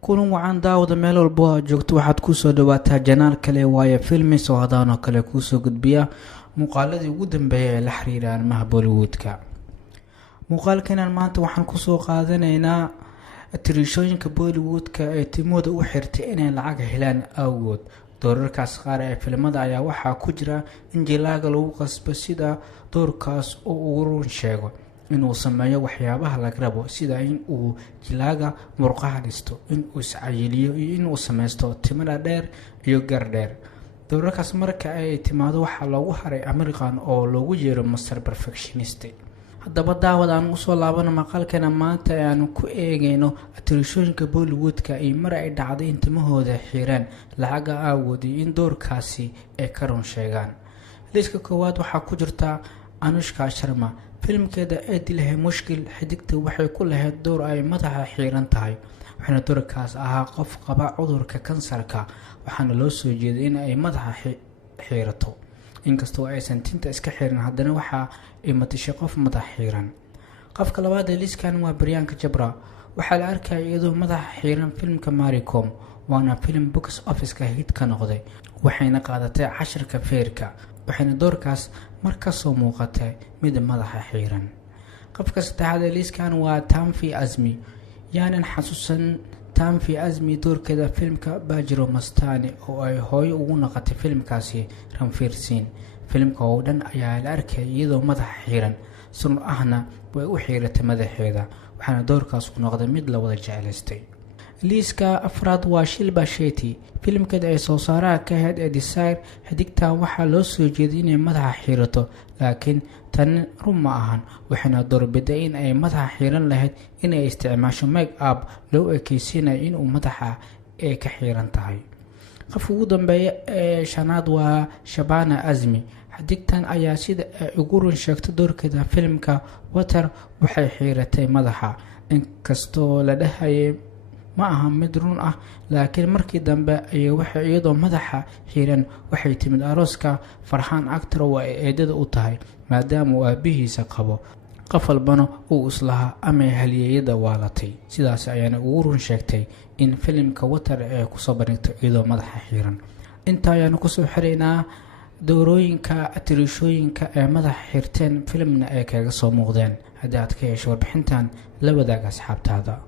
kulan wacan daawada meel walbo aad joogto waxaad kusoo dhawaataa janaal kale waaye filmis oo hadaan oo kale kuusoo gudbiya muuqaaladii ugu dambeeyay ee la xiriira arrimaha Bollywoodka. muuqaalkan maanta waxaan kusoo qaadanaynaa tirishooyinka Bollywoodka ee timooda u xirtay inay lacag helaan awgood. doorarkaas qaar ee filimada ayaa waxaa ku jira in jilaaga lagu qasbo sida doorkaas oo uu run sheego inuu sameeyo waxyaabaha laga rabo sida in uu jilaaga murqaha dhisto, in uu iscayiliyo iyo in uu sameysto timada dheer iyo gar dheer. doorarkaas marka ay timaado waxaa loogu haray American oo loogu yeero Master Perfectionist. haddaba daawad aan usoo laabano maqaalkeena maanta ee aan ku eegayno tirishooyinka Bollywoodka iyo mar ay dhacday in timahooda xiraan lacaga awood iyo in doorkaasi ay ka run sheegaan. liiska koowaad waxaa ku jirta Anushka Sharma. filimkeeda ee dilahay mushkil xidigta waxay ku lahayd door ay madaxa xiran tahay, waxaana doorkaas ahaa qof qaba cudurka kansarka, waxaana loo soo jeeday in ay madaxa xirato. inkastoo aysan tinta iska xiran haddana waxaa ay matashay qof madax xiran. qofka labaad ee liiskan waa Priyanka Chopra. waxaa la arkaya iyadoo madaxa xiran filimka Marikom, waana filim box office-ka hit ka noqday, waxayna qaadatay 10 feerka, waxayna doorkaas markasoo muuqatay mid madaxa xiran. qofka saddexaad ee liiskan waa Tanvi Azmi. yaanan xasuusan Tanvi Azmi doorkeeda filimka Bajro Mastani oo ay hooyo ugu noqotay filimkaasi Ranveer Singh. filimka oo dhan ayaa la arkay iyadoo madaxa xiran, sun ahna way u xiratay madaxeeda, waxaana doorkaas u noqday mid la wada jeclaystay. liiska afraad waa Shilpa Shetty. filimkeeda ay soo saaraha ka ahayd ee Desire xidigta waxaa loo soo jeeday inay madaxa xirato, laakiin tan run ma ahan, waxayna doorbiday in ay madaxa xiran lahayd inay isticmaasho make up loo ekeysiinayo inuu madaxa ay ka xiran tahay. qofka ugu dambeeya ee shanaad waa Shabana Azmi. xidigtan ayaa sida ay ugu run sheegtay doorkeeda filimka Water waxay xiratay madaxa, inkastoo la dhahayay ma aha mid run ah, laakiin markii dambe ayay waxay iyadoo madaxa xiran waxay timid arooska Farhan Akhtar oo ay eedada u tahay maadaama uu aabihiisa qabo, qof walbana uu islaha ama halyeeyada waalatay. sidaas ayaana ugu run sheegtay in filimka Water ay kusoo bandhigtay iyadoo madaxa xiran. inta ayaanu kusoo xiraynaa doorooyinka tirishooyinka ee madaxa xirteen filimna ay kaga soo muuqdeen. haddii aad ka hesho warbixintan la wadaag asxaabtaada.